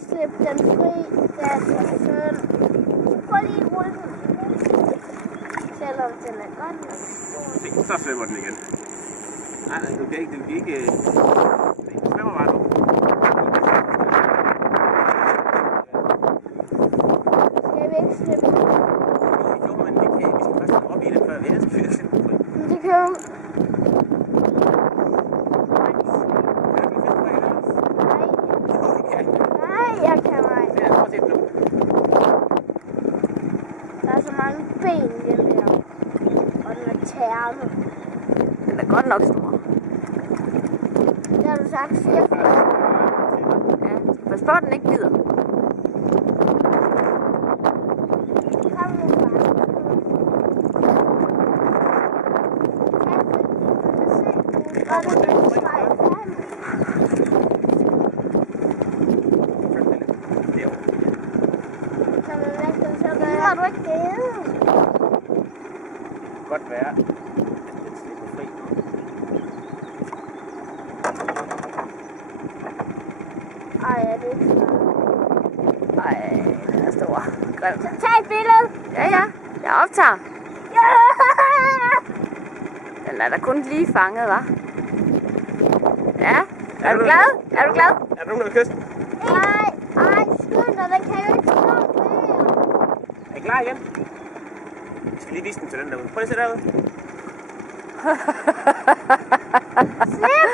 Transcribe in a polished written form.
Slip den fri. Det er så skønt. Prøv lige at rulle den. Selvom den er godt nok stor. Se, så svømmer den igen. Nej, du kan ikke. Den svømmer bare nu. Skal vi ikke slippe den? Jo, men det kan vi skal først komme op i det, før vi ellers bliver simpelthen fri. Men det kan jo... Nej, jeg kan mig. Ja, prøv at se den nu. Der er så mange ben i den der. Og den er tærmet. Den er godt nok stor. Det har du sagt 4 gange. Ja, pas på, den ikke bider. Kom nu bare. Og den er svej. Kan man væk den så gøre? Har du ikke det? Godt være, at den slipper fri nu. Ej, er det ikke smart? Ej, den er stor. Grim. Så tag et billede. Ja, ja. Jeg optager. Ja! Den er da kun lige fanget, hva'? Ja. Er du glad? Er du glad? Er der nogen, der vil kysse den? Ej, skynd dig, den kan jo ikke stå mere. Er I klar igen? Vi skal lige vise den til den derude. Prøv lige at se derude. Slip